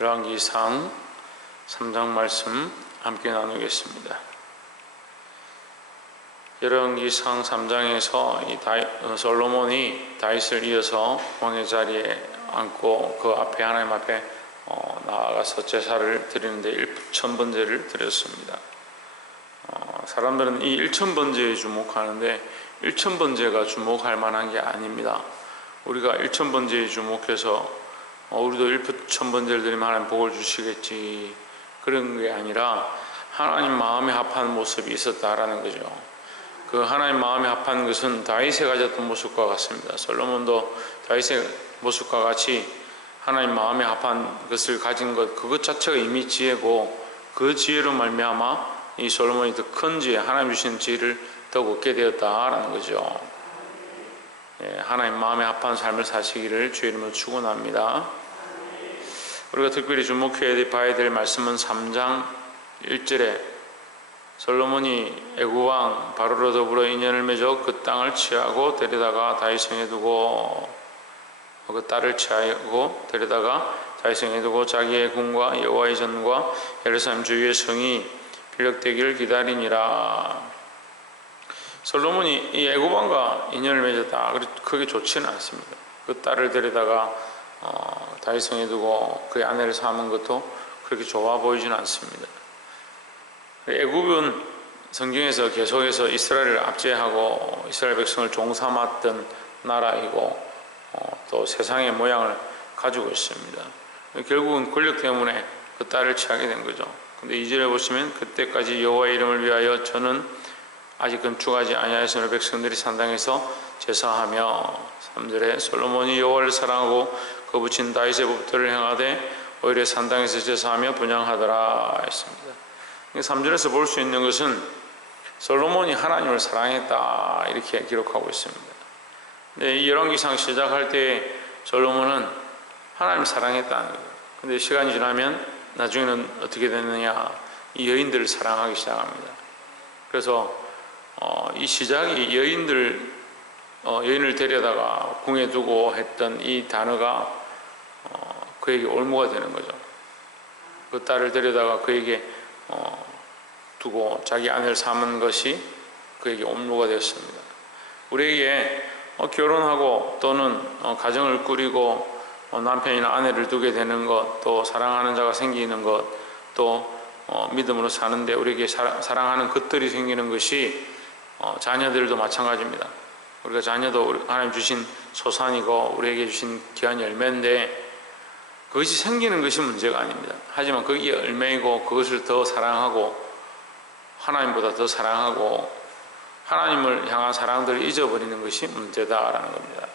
열왕기상 3장 말씀 함께 나누겠습니다. 열왕기상 3장에서 솔로몬이 다윗을 이어서 왕의 자리에 앉고 그 앞에 하나님 앞에 나아가서 제사를 드리는데 1000번제를 드렸습니다. 사람들은 이 1000번제에 주목하는데 1000번제가 주목할 만한 게 아닙니다. 우리가 1000번제에 주목해서 우리도 1000번제를 드리면 하나님 복을 주시겠지, 그런 게 아니라 하나님 마음에 합한 모습이 있었다라는 거죠. 그 하나님 마음에 합한 것은 다윗이 가졌던 모습과 같습니다. 솔로몬도 다윗의 모습과 같이 하나님 마음에 합한 것을 가진 것, 그것 자체가 이미 지혜고, 그 지혜로 말미암아 이 솔로몬이 더 큰 지혜, 하나님 주신 지혜를 더 얻게 되었다라는 거죠. 하나님 마음에 합한 삶을 사시기를 주의 이름으로 축원합니다. 우리가 특별히 주목해야 봐야 될 말씀은 3장 1절에 솔로몬이 애굽왕 바로로 더불어 인연을 맺어 그 땅을 취하고 데려다가 다윗성에 두고, 그 딸을 취하고 데려다가 다윗성에 두고 자기의 궁과 여호와의 전과 예루살렘 주위의 성이 필력되기를 기다리니라. 솔로몬이 이 애굽왕과 인연을 맺었다, 그게 좋지는 않습니다. 그 딸을 데려다가 다윗성에 두고 그의 아내를 삼은 것도 그렇게 좋아 보이지는 않습니다. 애굽은 성경에서 계속해서 이스라엘을 압제하고 이스라엘 백성을 종삼았던 나라이고, 또 세상의 모양을 가지고 있습니다. 결국은 권력 때문에 그 딸을 취하게 된 거죠. 근데 2절에 보시면 그때까지 여호와의 이름을 위하여 저는 아직 건축하지 아니하였으므로 백성들이 산당에서 제사하며, 3절에 솔로몬이 여호와를 사랑하고 그 붙인 다윗의 법도를 행하되 오히려 산당에서 제사하며 분향하더라 했습니다. 3절에서 볼 수 있는 것은 솔로몬이 하나님을 사랑했다, 이렇게 기록하고 있습니다. 근데 이 열왕기상 시작할 때 솔로몬은 하나님을 사랑했다는 거예요. 근데 시간이 지나면 나중에는 어떻게 됐느냐, 이 여인들을 사랑하기 시작합니다. 그래서 이 시작이 여인을 데려다가 궁에 두고 했던 이 단어가 그에게 올무가 되는 거죠. 그 딸을 데려다가 그에게 두고 자기 아내를 삼은 것이 그에게 올무가 되었습니다. 우리에게 결혼하고 또는 가정을 꾸리고 남편이나 아내를 두게 되는 것, 또 사랑하는 자가 생기는 것, 또 믿음으로 사는데 우리에게 사랑하는 것들이 생기는 것이 자녀들도 마찬가지입니다. 우리가 자녀도 하나님 주신 소산이고 우리에게 주신 귀한 열매인데, 그것이 생기는 것이 문제가 아닙니다. 하지만 거기에 열매이고 그것을 더 사랑하고 하나님보다 더 사랑하고 하나님을 향한 사랑들을 잊어버리는 것이 문제다라는 겁니다.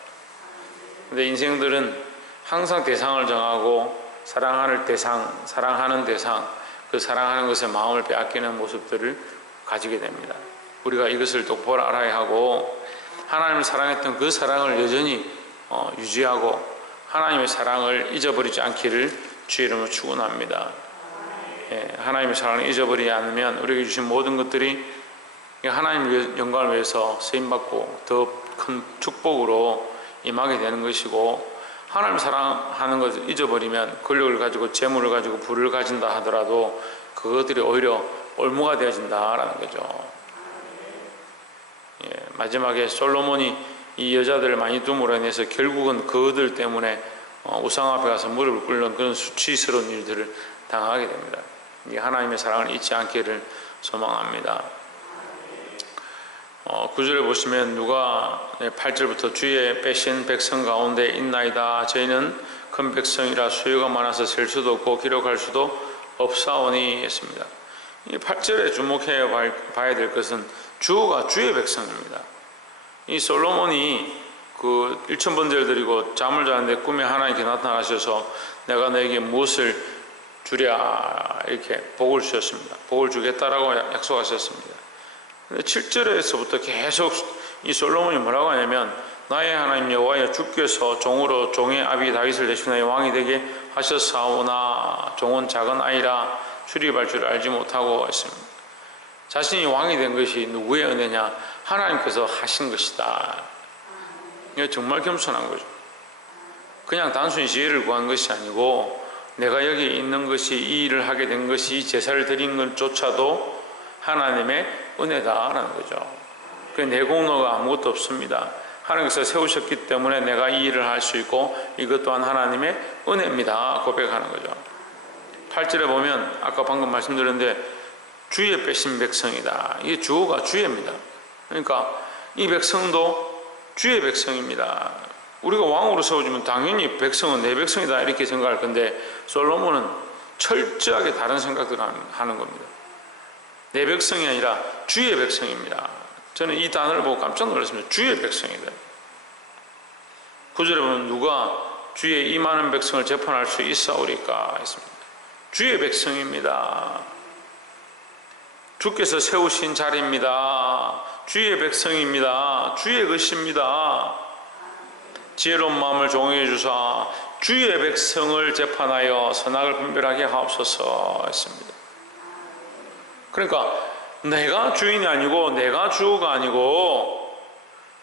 근데 인생들은 항상 대상을 정하고 사랑하는 대상, 그 사랑하는 것에 마음을 빼앗기는 모습들을 가지게 됩니다. 우리가 이것을 똑바로 알아야 하고, 하나님을 사랑했던 그 사랑을 여전히 유지하고 하나님의 사랑을 잊어버리지 않기를 주의 이름으로 축원합니다. 하나님의 사랑을 잊어버리지 않으면 우리에게 주신 모든 것들이 하나님의 영광을 위해서 쓰임받고 더 큰 축복으로 임하게 되는 것이고, 하나님을 사랑하는 것을 잊어버리면 권력을 가지고 재물을 가지고 부를 가진다 하더라도 그것들이 오히려 올무가 되어진다라는 거죠. 마지막에 솔로몬이 이 여자들을 많이 둠으로 인해서 결국은 그들 때문에 우상 앞에 가서 무릎을 꿇는 그런 수치스러운 일들을 당하게 됩니다. 하나님의 사랑을 잊지 않기를 소망합니다. 9절에 보시면 누가 8절부터 주의 빼신 백성 가운데 있나이다. 저희는 큰 백성이라 수요가 많아서 셀 수도 없고 기록할 수도 없사오니 했습니다. 이 8절에 주목해 봐야 될 것은 주가 주의 백성입니다. 이 솔로몬이 그 1000번제를 드리고 잠을 자는데 꿈에 하나님께 나타나셔서 내가 너에게 무엇을 주랴, 이렇게 복을 주셨습니다. 복을 주겠다라고 약속하셨습니다. 근데 7절에서부터 계속 이 솔로몬이 뭐라고 하냐면, 나의 하나님 여호와여 주께서 종으로 종의 아비 다윗을 대신하여 왕이 되게 하셨사오나 종은 작은 아이라 출입할 줄 알지 못하고 했습니다. 자신이 왕이 된 것이 누구의 은혜냐? 하나님께서 하신 것이다. 이게 정말 겸손한 거죠. 그냥 단순히 지혜를 구한 것이 아니고 내가 여기 있는 것이, 이 일을 하게 된 것이, 이 제사를 드린 것조차도 하나님의 은혜다라는 거죠. 내 공로가 아무것도 없습니다. 하나님께서 세우셨기 때문에 내가 이 일을 할 수 있고, 이것 또한 하나님의 은혜입니다 고백하는 거죠. 8절에 보면 아까 방금 말씀드렸는데 주의 빼신 백성이다. 이게 주어가 주의입니다. 그러니까 이 백성도 주의 백성입니다. 우리가 왕으로 세워주면 당연히 백성은 내 백성이다 이렇게 생각할 건데, 솔로몬은 철저하게 다른 생각들을 하는 겁니다. 내 백성이 아니라 주의 백성입니다. 저는 이 단어를 보고 깜짝 놀랐습니다. 주의 백성이다. 9절에 보면 누가 주의 이 많은 백성을 재판할 수 있사오리까 했습니다. 주의 백성입니다. 주께서 세우신 자리입니다. 주의 백성입니다. 주의 것입니다. 지혜로운 마음을 종용해 주사 주의 백성을 재판하여 선악을 분별하게 하옵소서 했습니다. 그러니까 내가 주인이 아니고 내가 주가 아니고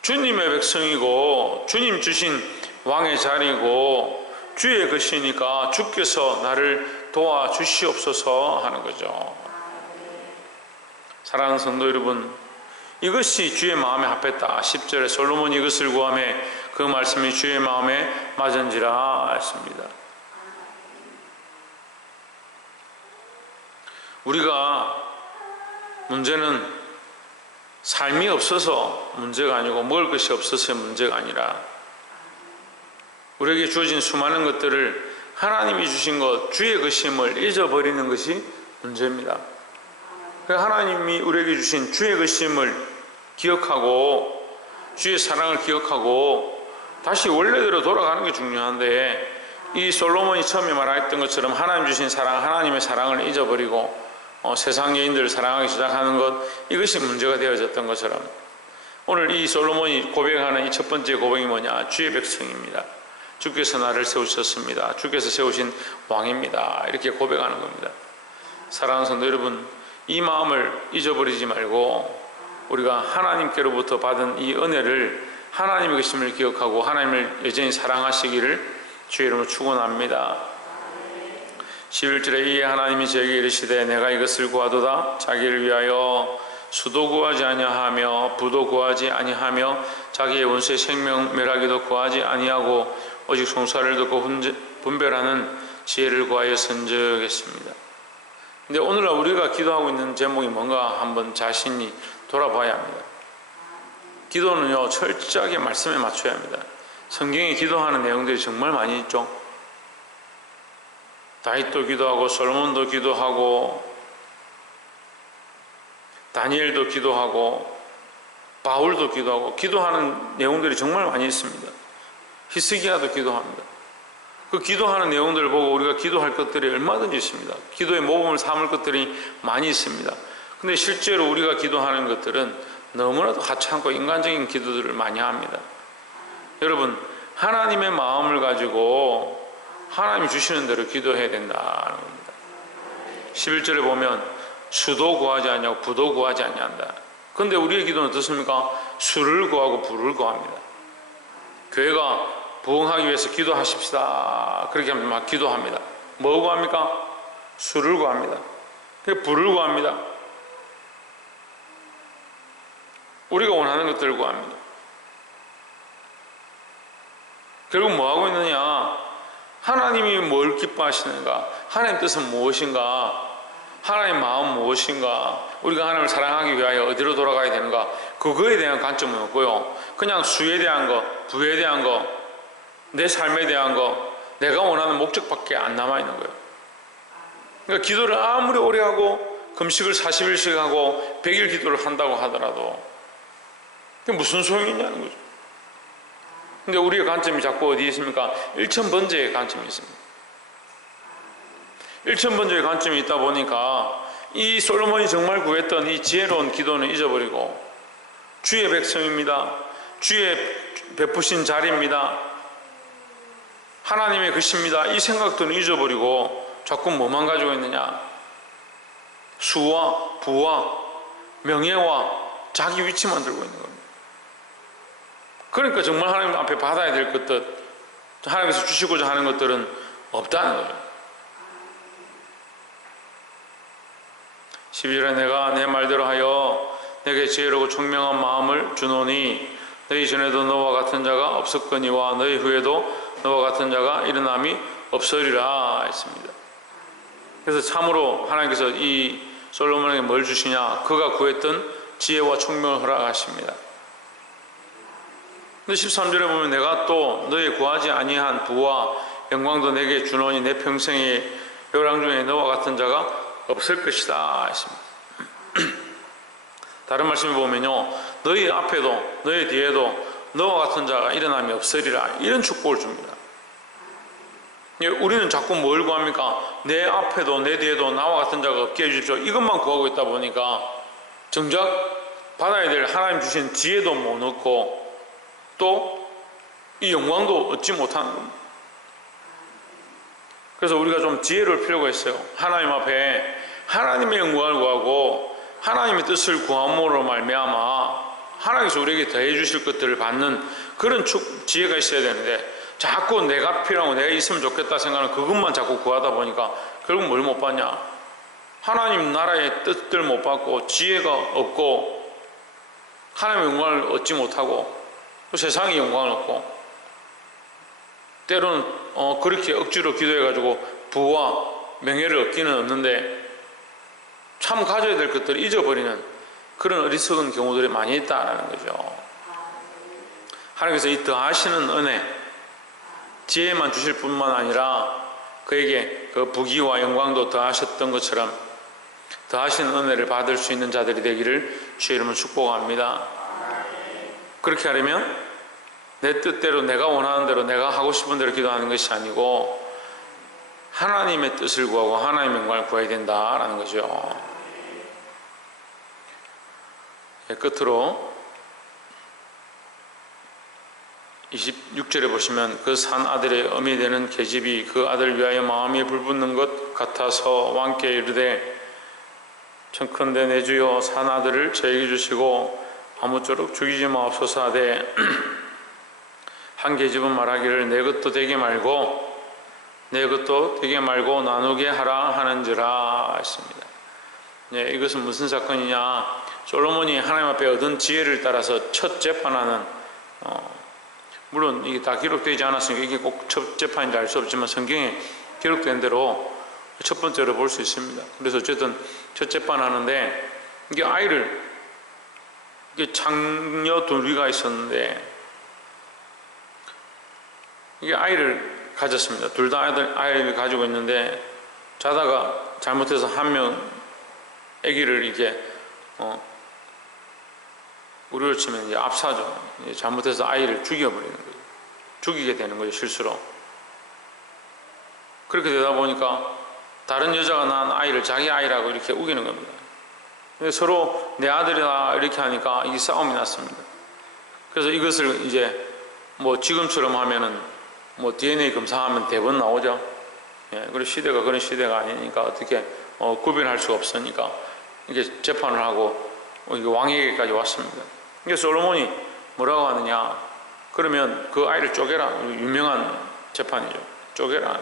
주님의 백성이고 주님 주신 왕의 자리고 주의 것이니까 주께서 나를 도와주시옵소서 하는 거죠. 사랑하는 성도 여러분, 이것이 주의 마음에 합했다. 10절에 솔로몬이 이것을 구하며 그 말씀이 주의 마음에 맞은지라 했습니다. 우리가 문제는 삶이 없어서 문제가 아니고 먹을 것이 없어서의 문제가 아니라 우리에게 주어진 수많은 것들을 하나님이 주신 것, 주의 것임을 잊어버리는 것이 문제입니다. 하나님이 우리에게 주신 주의 것임을 기억하고 주의 사랑을 기억하고 다시 원래대로 돌아가는 게 중요한데, 이 솔로몬이 처음에 말했던 것처럼 하나님 주신 사랑, 하나님의 사랑을 잊어버리고 세상 여인들을 사랑하기 시작하는 것, 이것이 문제가 되어졌던 것처럼 오늘 이 솔로몬이 고백하는 이 첫 번째 고백이 뭐냐? 주의 백성입니다. 주께서 나를 세우셨습니다. 주께서 세우신 왕입니다. 이렇게 고백하는 겁니다. 사랑하는 성도 여러분, 이 마음을 잊어버리지 말고 우리가 하나님께로부터 받은 이 은혜를, 하나님의 것임을 기억하고 하나님을 여전히 사랑하시기를 주의 이름으로 축원합니다. 11절에 이에 하나님이 저에게 이르시되 내가 이것을 구하도다. 자기를 위하여 수도 구하지 아니하며 부도 구하지 아니하며 자기의 원수의 생명 멸하기도 구하지 아니하고 오직 송사를 듣고 분별하는 지혜를 구하여 선적했습니다. 근데 오늘날 우리가 기도하고 있는 제목이 뭔가 한번 자신이 돌아봐야 합니다. 기도는요, 철저하게 말씀에 맞춰야 합니다. 성경에 기도하는 내용들이 정말 많이 있죠. 다윗도 기도하고 솔로몬도 기도하고 다니엘도 기도하고 바울도 기도하고, 기도하는 내용들이 정말 많이 있습니다. 히스기야도 기도합니다. 그 기도하는 내용들을 보고 우리가 기도할 것들이 얼마든지 있습니다. 기도의 모범을 삼을 것들이 많이 있습니다. 근데 실제로 우리가 기도하는 것들은 너무나도 하찮고 인간적인 기도들을 많이 합니다. 여러분, 하나님의 마음을 가지고 하나님이 주시는 대로 기도해야 된다는 겁니다. 11절에 보면 수도 구하지 아니하고 부도 구하지 아니한다. 그런데 우리의 기도는 어떻습니까? 수를 구하고 부를 구합니다. 교회가 부흥하기 위해서 기도하십시다, 그렇게 하면 막 기도합니다. 뭐 구합니까? 수를 구합니다. 부를 구합니다. 우리가 원하는 것들을 구합니다. 결국 뭐 하고 있느냐? 하나님이 뭘 기뻐하시는가? 하나님 뜻은 무엇인가? 하나님 마음 무엇인가? 우리가 하나님을 사랑하기 위하여 어디로 돌아가야 되는가? 그거에 대한 관점은 없고요, 그냥 수에 대한 거, 부에 대한 거, 내 삶에 대한 거, 내가 원하는 목적밖에 안 남아있는 거예요. 그러니까 기도를 아무리 오래 하고 금식을 40일씩 하고 100일 기도를 한다고 하더라도 그게 무슨 소용이 있냐는 거죠. 근데 우리의 관점이 자꾸 어디에 있습니까? 일천번제의 관점이 있습니다. 일천번제의 관점이 있다 보니까 이 솔로몬이 정말 구했던 이 지혜로운 기도는 잊어버리고 주의 백성입니다, 주의 베푸신 자리입니다, 하나님의 것입니다, 이 생각들은 잊어버리고 자꾸 뭐만 가지고 있느냐? 수와 부와 명예와 자기 위치만 들고 있는 겁니다. 그러니까 정말 하나님 앞에 받아야 될 것들, 하나님께서 주시고자 하는 것들은 없다는 거죠. 12절에 내가 내 말대로 하여 내게 지혜롭고 총명한 마음을 주노니 너희 전에도 너와 같은 자가 없었거니와 너희 후에도 너와 같은 자가 일어남이 없으리라 했습니다. 그래서 참으로 하나님께서 이 솔로몬에게 뭘 주시냐? 그가 구했던 지혜와 총명을 허락하십니다. 근데 13절에 보면 내가 또 너희 구하지 아니한 부와 영광도 내게 주노니 내 평생의 혈랑 중에 너와 같은 자가 없을 것이다 했습니다. 다른 말씀에 보면요, 너희 앞에도 너희 뒤에도 너와 같은 자가 일어남이 없으리라, 이런 축복을 줍니다. 우리는 자꾸 뭘 구합니까? 내 앞에도 내 뒤에도 나와 같은 자가 없게 해주십시오, 이것만 구하고 있다 보니까 정작 받아야 될 하나님 주신 지혜도 못 얻고 또 이 영광도 얻지 못하는 겁니다. 그래서 우리가 좀 지혜를 필요가 있어요. 하나님 앞에 하나님의 영광을 구하고 하나님의 뜻을 구함으로 말미암아 하나님께서 우리에게 더해 주실 것들을 받는 그런 지혜가 있어야 되는데, 자꾸 내가 필요하고 내가 있으면 좋겠다 생각하는 그것만 자꾸 구하다 보니까 결국 뭘 못 받냐? 하나님 나라의 뜻들 못 받고 지혜가 없고 하나님의 영광을 얻지 못하고 또 세상의 영광을 얻고, 때로는 그렇게 억지로 기도해가지고 부와 명예를 얻기는 없는데 참 가져야 될 것들을 잊어버리는 그런 어리석은 경우들이 많이 있다는 거죠. 하나님께서 이 더하시는 은혜, 지혜만 주실 뿐만 아니라 그에게 그 부귀와 영광도 더하셨던 것처럼 더하시는 은혜를 받을 수 있는 자들이 되기를 주의 이름으로 축복합니다. 그렇게 하려면 내 뜻대로 내가 원하는 대로 내가 하고 싶은 대로 기도하는 것이 아니고 하나님의 뜻을 구하고 하나님의 영광을 구해야 된다라는 거죠. 끝으로 26절에 보시면 그 산 아들의 어미 되는 계집이 그 아들 위하여 마음이 불붙는 것 같아서 왕께 이르되 청컨대 내 주여 산 아들을 저에게 주시고 아무쪼록 죽이지 마옵소서 하되 한 계집은 말하기를 내 것도 되게 말고 나누게 하라 하는지라 했습니다. 네, 이것은 무슨 사건이냐? 솔로몬이 하나님 앞에 얻은 지혜를 따라서 첫 재판하는, 물론 이게 다 기록되지 않았으니까 이게 꼭 첫 재판인지 알 수 없지만 성경에 기록된 대로 첫 번째로 볼 수 있습니다. 그래서 어쨌든 첫 재판하는데 이게 장녀 둘이가 있었는데 이게 아이를 가졌습니다. 둘 다 아이를 가지고 있는데 자다가 잘못해서 한 명 아기를 이렇게 우리로 치면 이제 압사죠. 잘못해서 아이를 죽여버리는 거예요. 죽이게 되는 거예요, 실수로. 그렇게 되다 보니까 다른 여자가 낳은 아이를 자기 아이라고 이렇게 우기는 겁니다. 서로 내 아들이다 이렇게 하니까 이 싸움이 났습니다. 그래서 이것을 이제 뭐 지금처럼 하면은 뭐 DNA 검사하면 대번 나오죠. 그리고 시대가 그런 시대가 아니니까 어떻게 구별할 수가 없으니까 이게 재판을 하고 이게 왕에게까지 왔습니다. 이게 솔로몬이 뭐라고 하느냐? 그러면 그 아이를 쪼개라. 유명한 재판이죠. 쪼개라.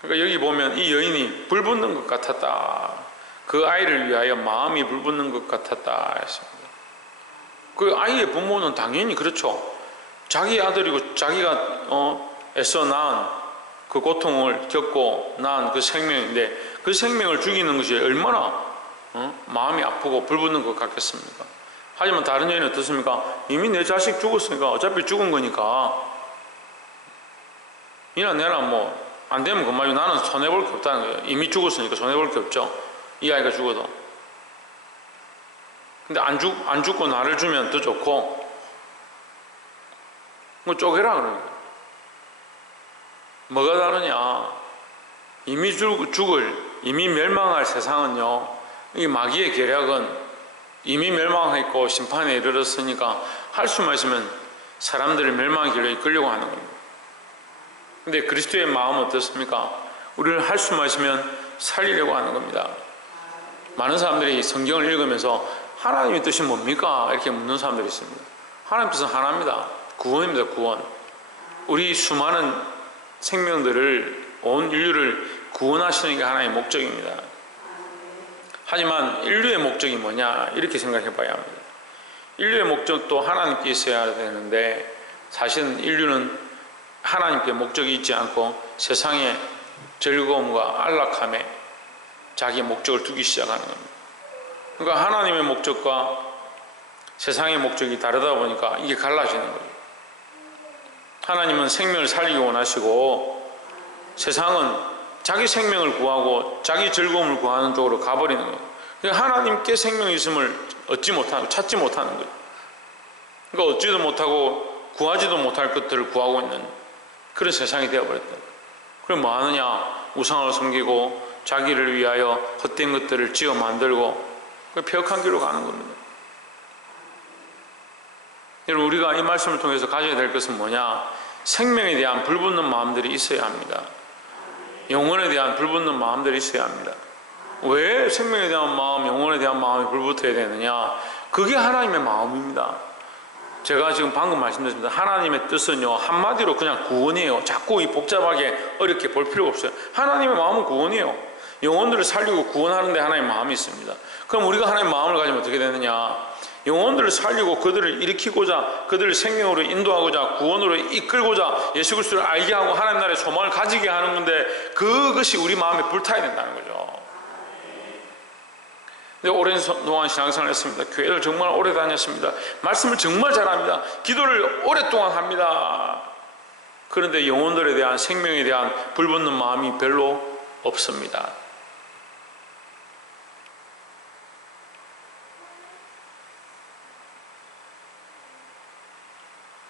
그러니까 여기 보면 이 여인이 불붙는 것 같았다. 그 아이를 위하여 마음이 불붙는 것 같았다 했습니다. 그 아이의 부모는 당연히 그렇죠. 자기 아들이고 자기가 애써 낳은 그 고통을 겪고 낳은 그 생명인데 그 생명을 죽이는 것이 얼마나 마음이 아프고 불붙는 것 같겠습니까? 하지만 다른 여인은 어떻습니까? 이미 내 자식 죽었으니까 어차피 죽은 거니까 이나 내나 뭐 안 되면 그만이고 나는 손해볼 게 없다는 거예요. 이미 죽었으니까 손해볼 게 없죠. 이 아이가 죽어도. 근데 안 죽고 나를 주면 더 좋고 뭐 쪼개라 그러는 거예요. 뭐가 다르냐? 이미 이미 멸망할 세상은요, 이 마귀의 계략은 이미 멸망했고 심판에 이르렀으니까 할 수만 있으면 사람들을 멸망의 길로 이끌려고 하는 겁니다. 근데 그리스도의 마음은 어떻습니까? 우리를 할 수만 있으면 살리려고 하는 겁니다. 많은 사람들이 성경을 읽으면서 하나님의 뜻이 뭡니까? 이렇게 묻는 사람들이 있습니다. 하나님 뜻은 하나입니다. 구원입니다. 구원. 우리 수많은 생명들을, 온 인류를 구원하시는 게 하나님의 목적입니다. 하지만 인류의 목적이 뭐냐 이렇게 생각해 봐야 합니다. 인류의 목적도 하나님께 있어야 되는데 사실은 인류는 하나님께 목적이 있지 않고 세상의 즐거움과 안락함에 자기의 목적을 두기 시작하는 겁니다. 그러니까 하나님의 목적과 세상의 목적이 다르다 보니까 이게 갈라지는 거예요. 하나님은 생명을 살리기 원하시고 세상은 자기 생명을 구하고 자기 즐거움을 구하는 쪽으로 가버리는 거예요. 그러니까 하나님께 생명이 있음을 찾지 못하는 거예요. 그러니까 얻지도 못하고 구하지도 못할 것들을 구하고 있는 그런 세상이 되어버렸다. 그럼 뭐 하느냐? 우상을 섬기고 자기를 위하여 헛된 것들을 지어 만들고 폐역한 길로 가는 겁니다. 여러분, 우리가 이 말씀을 통해서 가져야 될 것은 뭐냐? 생명에 대한 불붙는 마음들이 있어야 합니다. 영혼에 대한 불붙는 마음들이 있어야 합니다. 왜 생명에 대한 마음, 영혼에 대한 마음이 불붙어야 되느냐? 그게 하나님의 마음입니다. 제가 지금 방금 말씀드렸습니다. 하나님의 뜻은요, 한마디로 그냥 구원이에요. 자꾸 이 복잡하게 어렵게 볼 필요가 없어요. 하나님의 마음은 구원이에요. 영혼들을 살리고 구원하는 데 하나님의 마음이 있습니다. 그럼 우리가 하나님의 마음을 가지면 어떻게 되느냐? 영혼들을 살리고 그들을 일으키고자, 그들을 생명으로 인도하고자, 구원으로 이끌고자 예수 그리스도를 알게 하고 하나님 나라의 소망을 가지게 하는 건데 그것이 우리 마음에 불타야 된다는 거죠. 근데 오랜 동안 신앙생활을 했습니다. 교회를 정말 오래 다녔습니다. 말씀을 정말 잘합니다. 기도를 오랫동안 합니다. 그런데 영혼들에 대한, 생명에 대한 불붙는 마음이 별로 없습니다.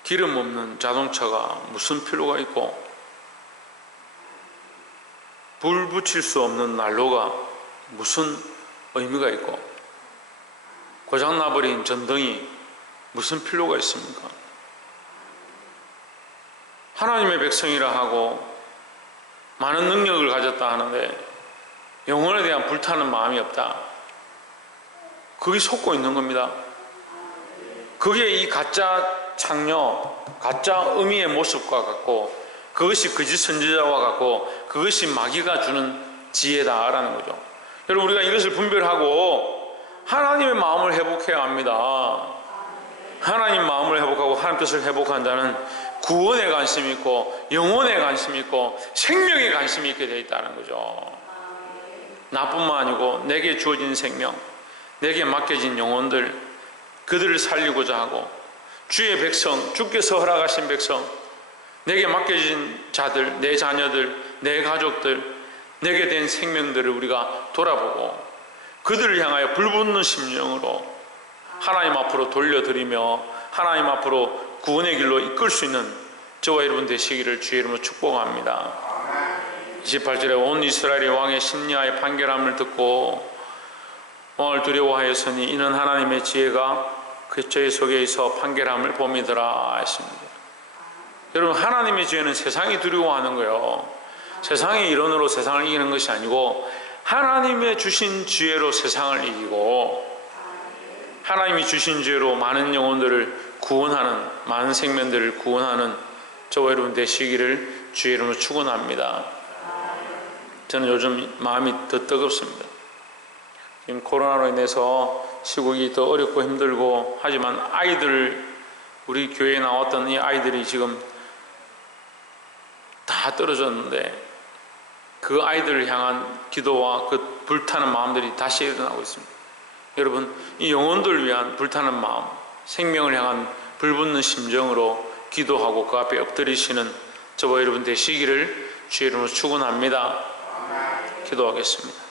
기름 없는 자동차가 무슨 필요가 있고, 불 붙일 수 없는 난로가 무슨 의미가 있고, 고장나버린 전등이 무슨 필요가 있습니까? 하나님의 백성이라 하고 많은 능력을 가졌다 하는데 영혼에 대한 불타는 마음이 없다. 그게 속고 있는 겁니다. 그게 이 가짜 창녀, 가짜 의미의 모습과 같고, 그것이 거짓 선지자와 같고, 그것이 마귀가 주는 지혜다라는 거죠. 여러분, 우리가 이것을 분별하고 하나님의 마음을 회복해야 합니다. 하나님 마음을 회복하고 하나님 뜻을 회복한 자는 구원에 관심이 있고 영혼에 관심이 있고 생명에 관심이 있게 되어 있다는 거죠. 나뿐만 아니고 내게 주어진 생명, 내게 맡겨진 영혼들, 그들을 살리고자 하고 주의 백성, 주께서 허락하신 백성, 내게 맡겨진 자들, 내 자녀들, 내 가족들, 내게 된 생명들을 우리가 돌아보고 그들을 향하여 불붙는 심령으로 하나님 앞으로 돌려드리며 하나님 앞으로 구원의 길로 이끌 수 있는 저와 여러분 되시기를 주의 이름으로 축복합니다. 28절에 온 이스라엘이 왕의 심리하의 판결함을 듣고 왕을 두려워하였으니 이는 하나님의 지혜가 그 저희 속에 있어 판결함을 봄이더라 했습니다. 여러분, 하나님의 지혜는 세상이 두려워하는 거예요. 세상의 이론으로 세상을 이기는 것이 아니고 하나님의 주신 지혜로 세상을 이기고 하나님이 주신 지혜로 많은 영혼들을 구원하는, 많은 생명들을 구원하는 저와 여러분 되시기를 주의 이름으로 축원합니다. 저는 요즘 마음이 더 뜨겁습니다. 지금 코로나로 인해서 시국이 더 어렵고 힘들고 하지만 아이들, 우리 교회에 나왔던 이 아이들이 지금 다 떨어졌는데 그 아이들을 향한 기도와 그 불타는 마음들이 다시 일어나고 있습니다. 여러분, 이 영혼들을 위한 불타는 마음, 생명을 향한 불붙는 심정으로 기도하고 그 앞에 엎드리시는 저와 여러분 되시기를 주의 이름으로 축원합니다. 기도하겠습니다.